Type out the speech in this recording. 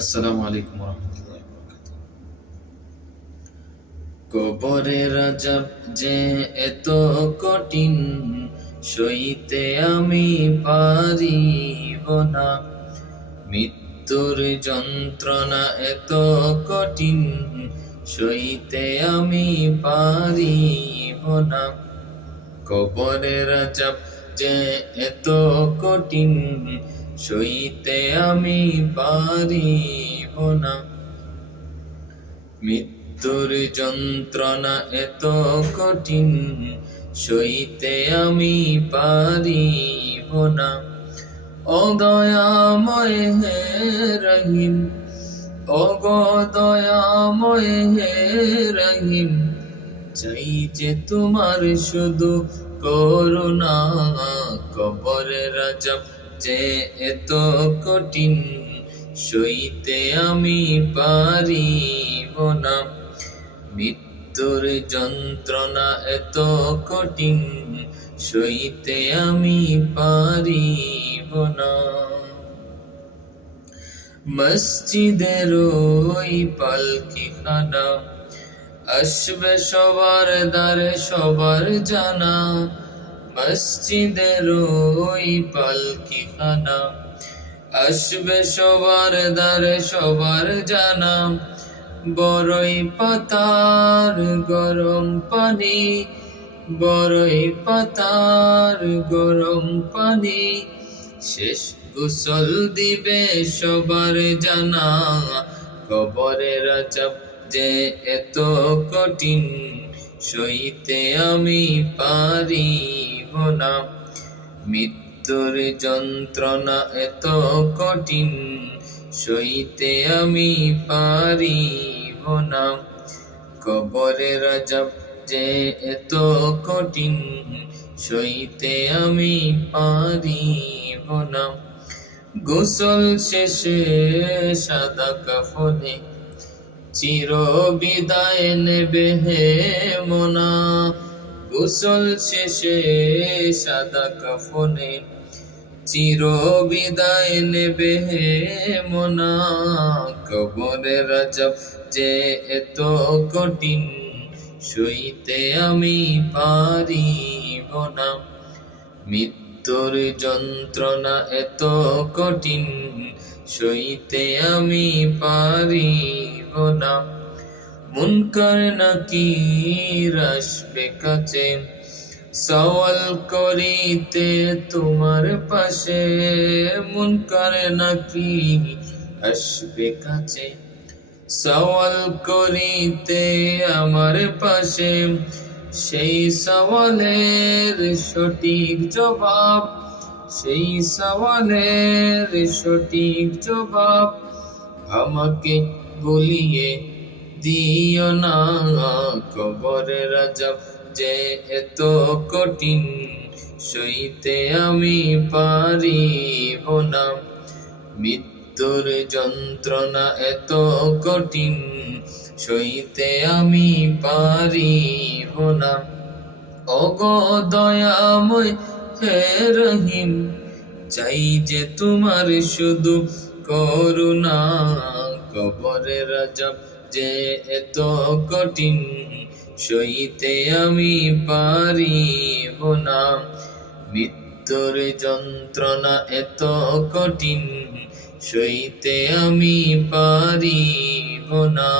আসসালামু আলাইকুম রহমতুল্লাহ বরকাতুহ। কবরের আযাব যে এত কঠিন, সইতে আমি পারিব না। মৃত্যুর যন্ত্রণা এত কঠিন, সইতে আমি পারিব না। কবরের আযাব যে এত কঠিন, সইতে আমি পারিব না। মৃত্যুর যন্ত্রণা এত কঠিন, সইতে আমি পারিব না। ও দয়াময় হে রহিম, ও গো দয়াময় হে রহিম, চাই যে তোমার শুধু করুণা। কবরের আযাব যে এত কঠিন, সইতে আমি পারিব না। মৃত্যুর যন্ত্রণা এত কঠিন, সইতে আমি পারিব না। মসজিদের ওই পালকিখানা, আসবে সবার দ্বারে সবার জানা। মসজিদের ওই পালকিখানা, আসবে সবার দ্বারে সবার জানা। বড়ই পাতার গরম পানি, বড়ই পাতার গরম পানি, শেষ গোসল দিবে সবার জানা। কবরের আযাব যে এত কঠিন, সইতে আমি পারিব না। মৃত্যুর যন্ত্রণা এত কঠিন, সইতে আমি পারিব না। কবরের আযাব যে এত কঠিন, সইতে আমি পারিব না। গোসল শেষে সাদা কাফনে, চির বিদায় নেবে হে মোনা। গোসল শেষে সাদা কাফনে, চির বিদায় নেবে হে মোনা। কবরের আযাব যে এত কঠিন, সইতে আমি পারিব না। মৃত্যুর যন্ত্রণা এত কঠিন, সইতে আমি পারিব না। মুনকার নাকির আসবে কাছে, সওয়াল করিতে তোমার পাশে। মুনকার নাকির আসবে কাছে, সওয়াল করিতে আমার পাশে। সেই সওয়ালের সঠিক জবাব, সেই সওয়ালের সঠিক জবাব, আমাকে বলিয়ে দিও না। কবরের আযাব যে এত কঠিন, সইতে আমি পারিব না। মৃত্যুর যন্ত্রণা এত কঠিন, সইতে আমি পারিব না। ও গো দয়াময় হে রহিম, চাই যে তোমার শুধু করুণা। কবরের আযাব যে এত কঠিন, সইতে আমি পারিব না। মৃত্যুর যন্ত্রণা এত কঠিন, সইতে আমি পারিব না।